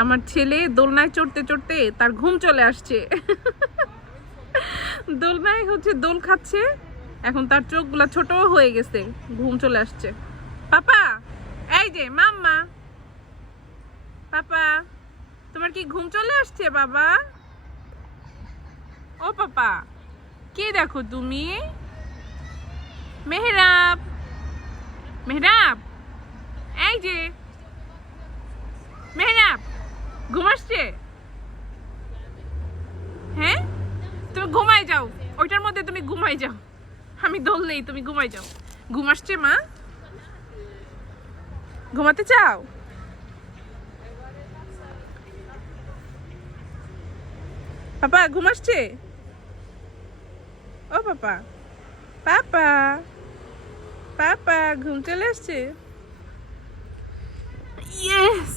আমার ছেলে দোলনায় চড়তে চড়তে তার ঘুম চলে আসছে। দোলনায় হচ্ছে দোল খাচ্ছে, এখন তার চোখগুলা ছোট হয়ে গেছে, ঘুম চলে আসছে। পাপা, এই যে মাম্মা, পাপা তোমার কি ঘুম চলে আসছে বাবা? ও পাপা, কে দেখো তুমি? মেহরাব, মেহরাব, এই যে মেহরাব, ঘুম আসছে? হ্যাঁ, তুমি ঘুমাই যাও, ওইটার মধ্যে তুমি ঘুমাই যাও, আমি ধরলেই তুমি ঘুমাই যাও। ঘুম আসছে মা? ঘুমাতে চাও? পাপা ঘুম আসছে? ও পাপা, পাপা, পাপা ঘুম চলে আসছে? ইয়েস।